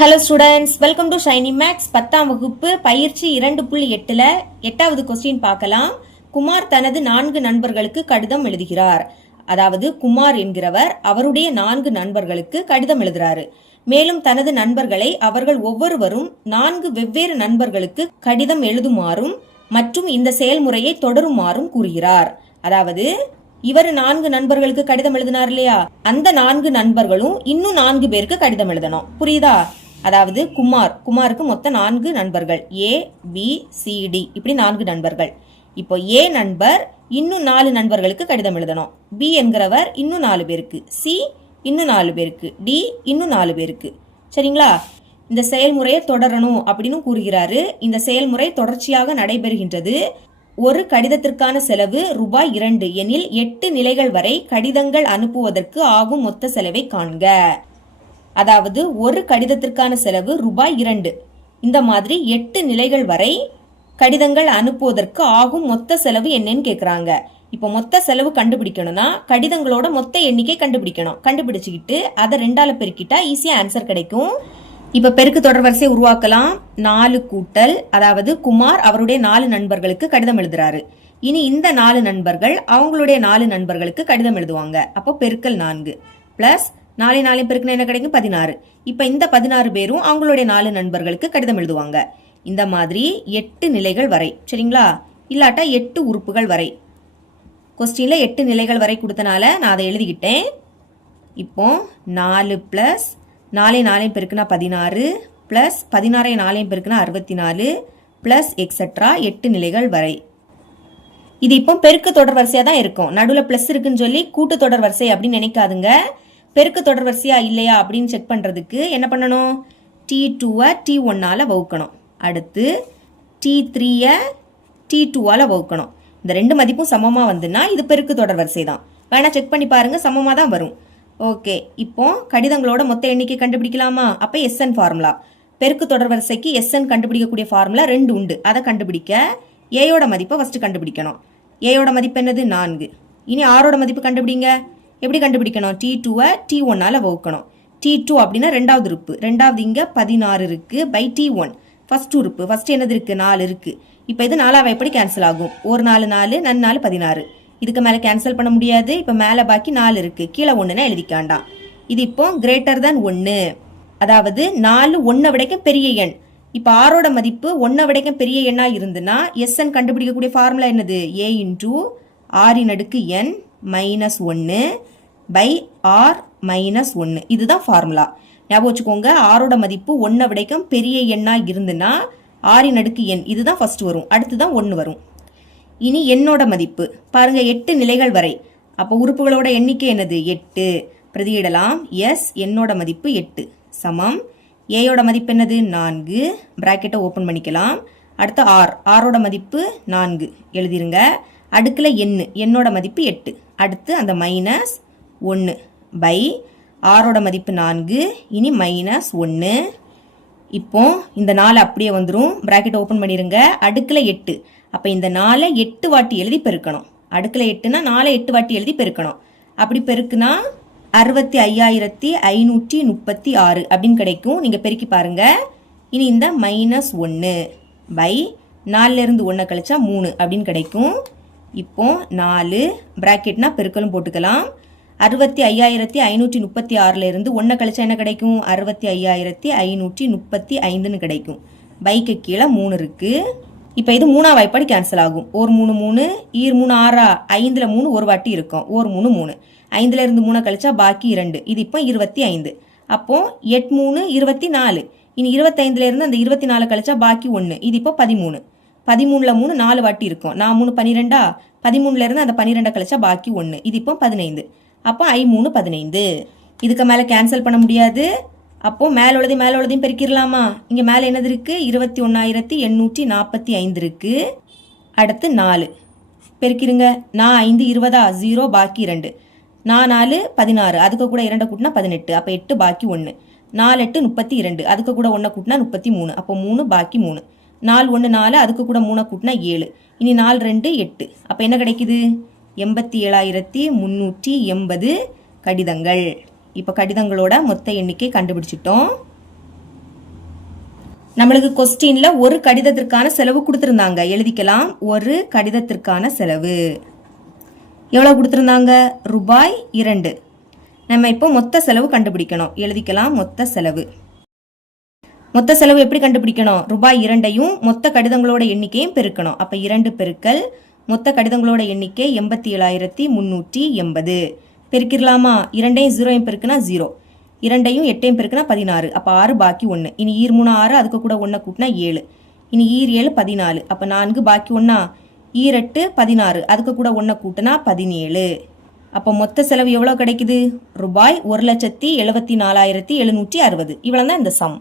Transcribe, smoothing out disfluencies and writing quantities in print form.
Hello ஸ்டூடெண்ட்ஸ், welcome to Shiny Max. 10ஆம் வகுப்பு பயிற்சி 2.8ல 8வது கொஸ்டின் பார்க்கலாம். குமார் தனது 4 நண்பர்களுக்கு கடிதம் எழுதுகிறார். அதாவது குமார் என்கிறவர் அவருடைய 4 நண்பர்களுக்கு கடிதம் எழுதுறாரு. மேலும் தனது நண்பர்களை அவர்கள் ஒவ்வொருவரும் 4 வெவ்வேறு நண்பர்களுக்கு கடிதம் எழுதுமாறும் மற்றும் இந்த செயல்முறையை தொடருமாறும் கூறுகிறார். அதாவது இவர் 4 நண்பர்களுக்கு கடிதம் எழுதினார் இல்லையா, அந்த 4 நண்பர்களும் இன்னும் 4 பேருக்கு கடிதம் எழுதணும். புரியுதா? அதாவது குமாருக்கு மொத்தம் 4 நண்பர்கள், ஏ பி சி டி, இப்படி 4 நண்பர்கள். இப்போ ஏ நண்பர் இன்னும் 4 நண்பர்களுக்கு கடிதம் எழுதணும். பி என்கிறவர் இன்னும் 4 பேருக்கு, சி இன்னும் 4 பேருக்கு, டி இன்னும் 4 பேருக்கு. சரிங்களா? இந்த செயல்முறையை தொடரணும் அப்படின்னு கூறுகிறாரு. இந்த செயல்முறை தொடர்ச்சியாக நடைபெறுகின்றது. ஒரு கடிதத்திற்கான செலவு ரூபாய் 2 எனில் 8 நிலைகள் வரை கடிதங்கள் அனுப்புவதற்கு ஆகும் மொத்த செலவை காண்க. அதாவது ஒரு கடிதத்திற்கான செலவு ரூபாய் 2. இந்த மாதிரி 8 நிலைகள் வரை கடிதங்கள் அனுப்புவதற்கு ஆகும் மொத்த செலவு என்னன்னு கேக்குறாங்க. இப்போ மொத்த செலவு கண்டுபிடிக்கணும்னா கடிதங்களோட மொத்த எண்ணிக்கை கண்டுபிடிக்கணும். கண்டுபிடிச்சுக்கிட்டு அதை 2ஆல பெருக்கிட்டா ஈஸியா ஆன்சர் கிடைக்கும். இப்ப பெருக்கு தொடர் வரிசையை உருவாக்கலாம். 4 கூட்டல், அதாவது குமார் அவருடைய 4 நண்பர்களுக்கு கடிதம் எழுதுறாரு. இனி இந்த 4 நண்பர்கள் அவங்களுடைய 4 நண்பர்களுக்கு கடிதம் எழுதுவாங்க. அப்போ பெருக்கல் 4 பிளஸ் 4 பெருக்குனா என்ன கிடைக்கும்? 16. இப்ப இந்த 16 பேரும் அவங்களுடைய 4 நண்பர்களுக்கு கடிதம் எழுதுவாங்க. இந்த மாதிரி 8 நிலைகள் வரை. சரிங்களா? இல்லாட்டா 8 உறுப்புகள் வரை. கொஸ்டின்ல 8 நிலைகள் வரை கொடுத்தனால நான் அதை எழுதிக்கிட்டேன். இப்போ 4 பிளஸ் 4 பெருக்குனா 16 பிளஸ் 16 பெருக்குனா 64 பிளஸ் எக்ஸெட்ரா 8 நிலைகள் வரை. இது இப்போ பெருக்கு தொடர் வரிசையா தான் இருக்கும். நடுவில் பிளஸ் இருக்குன்னு சொல்லி கூட்டு தொடர் வரிசை அப்படின்னு நினைக்காதுங்க. பெருக்கு தொடர் வரிசையா இல்லையா அப்படின்னு செக் பண்றதுக்கு என்ன பண்ணணும்? T2 T1 வகுக்கணும். அடுத்து T3 T2 வகுக்கணும். இந்த 2 மதிப்பும் சமமா வந்துன்னா இது பெருக்கு தொடர் வரிசை தான். வேணா செக் பண்ணி பாருங்க, சமமா தான் வரும். ஓகே, இப்போ கடிதங்களோட மொத்த எண்ணிக்கை கண்டுபிடிக்கலாமா? அப்ப SN ஃபார்முலா. பெருக்கு தொடர் வரிசைக்கு SN கண்டுபிடிக்கக்கூடிய ஃபார்முலா 2 உண்டு. அதை கண்டுபிடிக்க ஏயோட மதிப்பை ஃபர்ஸ்ட் கண்டுபிடிக்கணும். ஏயோட மதிப்பு என்னது? 4. இனி ஆரோட மதிப்பு கண்டுபிடிங்க. எப்படி கண்டுபிடிக்கணும்? T2 T1 வகுக்கணும். T2 அப்படின்னா 2வது உறுப்பு. 2வது இங்க 16 இருக்கு பை T1. ஃபர்ஸ்ட் உறுப்பு ஃபர்ஸ்ட் என்னது இருக்கு? 4 இருக்கு. இப்போ இது 4ஆவை எப்படி கேன்சல் ஆகும்? ஒரு 4 4 4 16. இதுக்கு மேல கேன்சல் பண்ண முடியாது. இப்ப மேல பாக்கி 4 இருக்கு, கீழே 1ன்னு எழுதிக்காண்டாம். இது இப்போ கிரேட்டர் than 1, அதாவது 4 1 விடைக்க பெரிய எண். இப்ப ஆரோட மதிப்பு 1 விடைக்க பெரிய எண்ணா இருந்துன்னா SN கண்டுபிடிக்கக்கூடிய ஃபார்முலா என்னது? A into R n minus 1 by R minus 1. இதுதான் ஃபார்முலா. ஞாபகம் வச்சுக்கோங்க. ஆரோட மதிப்பு 1 விடைக்கும் பெரிய எண்ணா இருந்துன்னா R n இதுதான் ஃபர்ஸ்ட் வரும், அடுத்துதான் 1 வரும். இனி என்னோட மதிப்பு பாருங்க, 8 நிலைகள் வரை. அப்போ உறுப்புகளோட எண்ணிக்கை என்னது? 8. பிரதியிடலாம். எஸ் என்னோட மதிப்பு 8 சமம் ஏயோட மதிப்பு என்னது? 4. பிராக்கெட்டை ஓப்பன் பண்ணிக்கலாம். அடுத்து ஆரோட மதிப்பு 4 எழுதிருங்க. அடுக்குல என்னோட மதிப்பு 8. அடுத்து அந்த மைனஸ் 1 பை ஆரோட மதிப்பு 4. இனி மைனஸ் 1. இப்போ இந்த 4 அப்படியே வந்துடும். பிராக்கெட் ஓப்பன் பண்ணிருங்க. அடுக்குல 8. அப்ப இந்த 4 8 வாட்டி எழுதி பெருக்கணும். அடுக்குல 8னா 4 8 வாட்டி எழுதி பெருக்கணும். அப்படி பெருக்குனா 65,536 அப்படின்னு கிடைக்கும். நீங்க பெருக்கி பாருங்க. இனி இந்த மைனஸ் 1 பை 4ல இருந்து 1 கழிச்சா 3 அப்படின்னு கிடைக்கும். இப்போ 4 பிராக்கெட்னா பெருக்கலும் போட்டுக்கலாம். 65,536ல இருந்து 1 கழிச்சா என்ன கிடைக்கும்? 65,535ன்னு கிடைக்கும். பைக்கு கீழே 3 இருக்கு. இப்போ இது 3ஆம் வாய்ப்பாடு கேன்சல் ஆகும். ஒரு 3 3 ஈர் 3 6 5ல 3 ஒரு வாட்டி இருக்கும். ஒரு 3 3 5ல இருந்து 3 கழிச்சா பாக்கி 2. இது இப்போ 25. அப்போ 8 3 24. இனி 25ல இருந்து அந்த 24 கழிச்சா பாக்கி 1. இது இப்போ 13. 13ல 3 4 வாட்டி இருக்கும். 4 3 12. 13ல இருந்து அந்த 12 கழிச்சா பாக்கி 1. இது இப்போ 15. அப்போ I 3 15. இதுக்கு மேல கேன்சல் பண்ண முடியாது. அப்போ மேலோளதையும் பெருக்கிடலாமா? இங்க மேல என்னது இருக்கு? 21,845 இருக்கு. அடுத்து 4 பெருக்கிருங்க. 5 20 0 பாக்கி 2. 4 16. அதுக்கு கூட 2 கூட்டினா 18. அப்ப 8 பாக்கி 1. 4 8 32. அதுக்கு கூட 1 கூட்டினா 33. அப்போ 3 பாக்கி 3. 4 1 4. அதுக்கு கூட 3 கூட்டினா 7. இனி 4 2 8. அப்ப என்ன கிடைக்குது? 87,380 கடிதங்கள். இப்போ கடிதங்களோட மொத்த எண்ணிக்கை கண்டுபிடிச்சிட்டோம். நம்மளுக்கு கொஸ்டின்ல ஒரு கடிதத்திற்கான செலவு கொடுத்திருந்தாங்க. எழுதிக்கலாம். ஒரு கடிதத்திற்கான செலவு எவ்வளவு கொடுத்திருந்தாங்க? ரூபாய் 2. நம்ம இப்போ மொத்த செலவு கண்டுபிடிக்கணும். எழுதிக்கலாம். மொத்த செலவு. மொத்த செலவு எப்படி கண்டுபிடிக்கணும்? ரூபாய் 2ஐயும் மொத்த கடிதங்களோட எண்ணிக்கையும் பெருக்கணும். அப்ப 2 பெருக்கல் மொத்த கடிதங்களோட எண்ணிக்கை 87,380. பெருக்கிடலாமா? 2ஐயும் 0ஐயும் பெருக்குனா 0, 2ஐயும் 8ஐயும் பெருக்குனா 16. அப்ப 6 பாக்கி 1. இனி ஈர் 3 6, அதுக்கு கூட 1 கூட்டினா 7. இனி ஈர் 7 14. அப்ப 4 பாக்கி 1, ஈர் 8 16, அதுக்கு கூட 1 கூட்டினா 17. அப்போ மொத்த செலவு எவ்வளவு கிடைக்குது? ரூபாய் 1,74,760. இவ்வளவு தான் இந்த சம்.